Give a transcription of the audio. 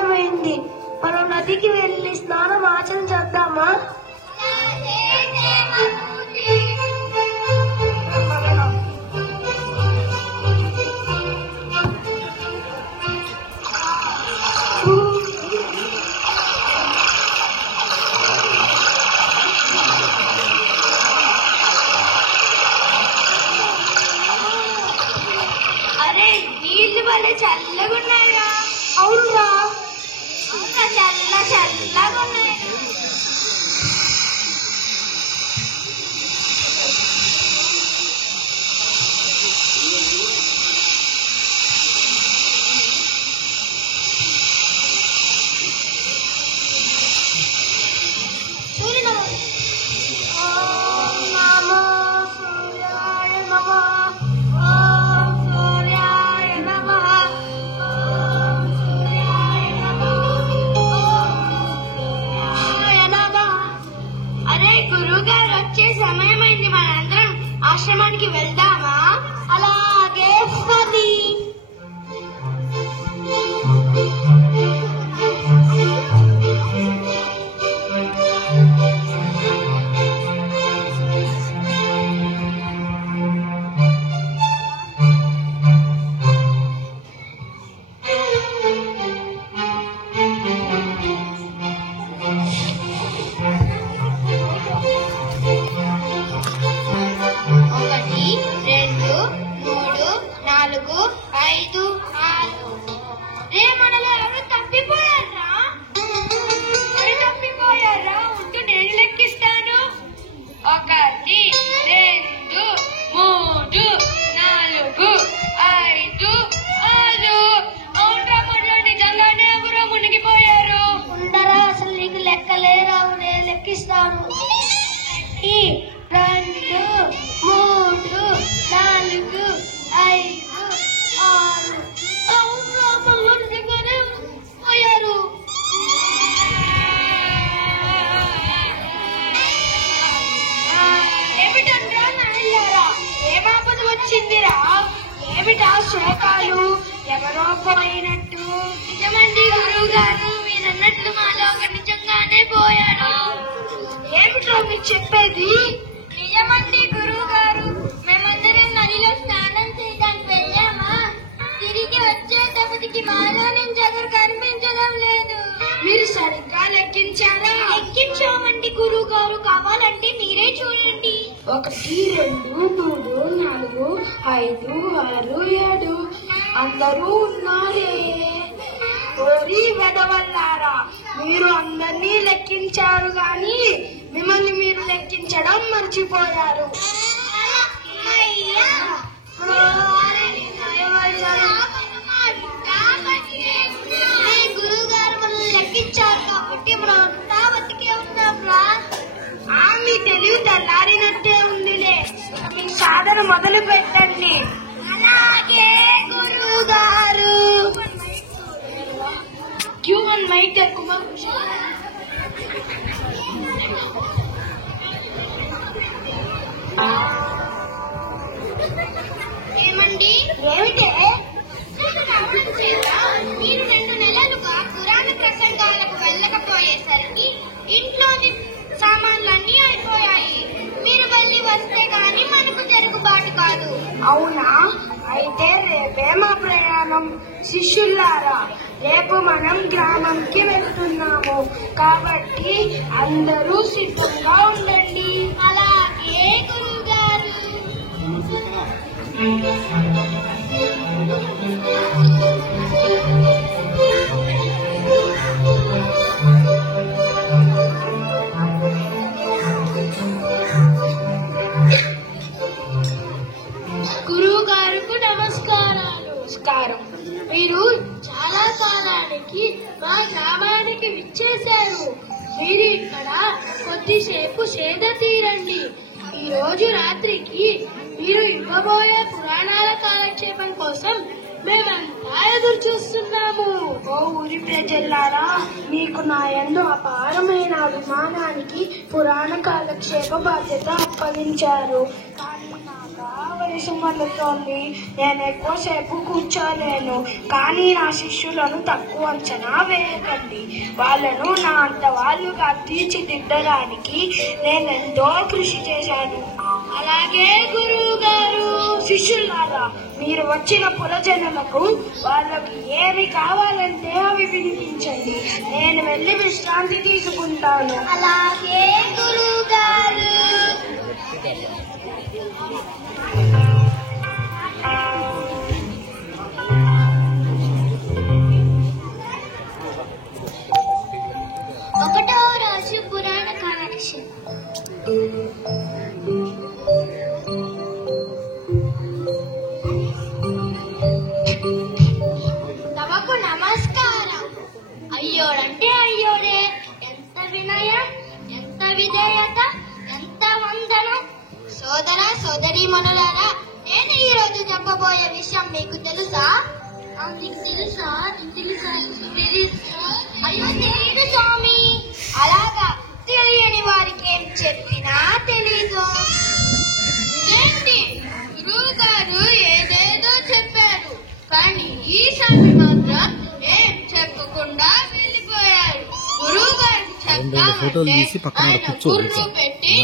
సమయమైంది. మనం నదికి వెళ్లి స్నానం ఆచరణ చేద్దామా? అరే నీళ్లు భలే చల్లగున్నాయిరా. అవునురా, చల్లగా ఉన్నాయి. సమయమైంది, మనందరం ఆశ్రమానికి వెళ్దామా? అలాగే పది. ఏమిటా శోకాలు? ఎవరో పోయినట్టు. నిజమండి గురువు గారు, మీరన్నట్లు మాలో ఒక నిజంగానే పోయాడు. ఏమిటో మీరు చెప్పేది? నిజమండి గురువు గారు, మేమందరం నదిలో స్నానం చేయడానికి వెళ్ళామా, తిరిగి వచ్చేటప్పటికి మాలో నుంచి ఎవరు కనిపించడం లేదు. మీరు సరిగ్గా లెక్కించారా? లెక్కించామండి గురువు గారు, కావాలంటే మీరే చూడండి. 1, 2, 3, 4, 5, 6, 7 అందరూ ఉన్నారే. ఓరి వెదవల్లారా, మీరు అందరినీ లెక్కించారు గాని మిమ్మల్ని మీరు లెక్కించడం మర్చిపోయారు. గురువు గారు మనం లెక్కించారు కాబట్టి మనం బతికే ఉన్నాం రా. మీ తెలివి తెల్లారినట్టే ఉందిలే. మీ సాధన మొదలు పెట్టండి. అలాగే గురువు గారు. హ్యూమన్ మైట్ ఎక్కువ. ఏమండి? ఏమిటే? మీరు 2 నెలలుగా పురాణ ప్రసంగాలకు వెళ్ళకపోయేసరికి ఇంట్లోని సామాన్లన్నీ అయిపోయాయి. మీరు మళ్ళీ వస్తే గాని మనకు జరుగుబాటు కాదు. అవునా? అయితే రేపే మా ప్రయాణం. శిష్యులారా, రేపు మనం గ్రామంకి వెళ్తున్నాము కాబట్టి అందరూ సిద్ధంగా ఉండండి. అలాగే గురువు గారు. గురువు గారికి నమస్కారాలు. నమస్కారం. మీరు చాలా కాలానికి మా గ్రామానికి విచ్చేశారు. మీరు ఇక్కడ కొద్దిసేపు సేద తీరండి. ఈ రోజు రాత్రికి మీరు ఇవ్వబోయే పురాణాల కాలక్షేపం కోసం మేమంతా ఎదురు చూస్తున్నాము. ఓ ఊరి ప్రజలారా, మీకు నా యందు అపారమైన అభిమానానికి పురాణ కాలక్షేప బాధ్యత అప్పగించారు. కానీ నా కావలసిన మిసుమలుతోంది. నేను ఎక్కువసేపు కూర్చోలేను. కానీ నా శిష్యులను తక్కువ అంచనా వేయకండి. వాళ్ళను నా అంత వాళ్ళుగా తీర్చిదిద్దడానికి నేనెంతో కృషి చేశాను. అలాగే గురువు గారు. శిష్యులారా, మీరు వచ్చిన పురజనులకు వాళ్ళకి ఏమి కావాలంటే అవి వినిపించండి. నేను వెళ్ళి విశ్రాంతి తీసుకుంటాను. అలాగే గురువు గారు. ఒకటో రోజు పురాణ కాలక్షేపం. తమకు నమస్కారం. అయ్యోడంటే అయ్యోడే. ఎంత వినయం, ఎంత విధేయత, ఎంత వందనం. సోదర సోదరీమణులారా, నేను ఈ రోజు చెప్పబోయే విషయం మీకు తెలుసా? తెలుసా? అయ్యో తెలియదు స్వామి. అలాగా, తెలియని వారికి ఏం చెప్పినా తెలీదు. ఏంటి గురువు గారు ఏదేదో చెప్పారు, కానీ ఈసారి మాత్రం ఏం చెప్పకుండా వెళ్ళిపోయారు. గురువు గారు చెప్తామంటే ఆయన గుర్రు పెట్టి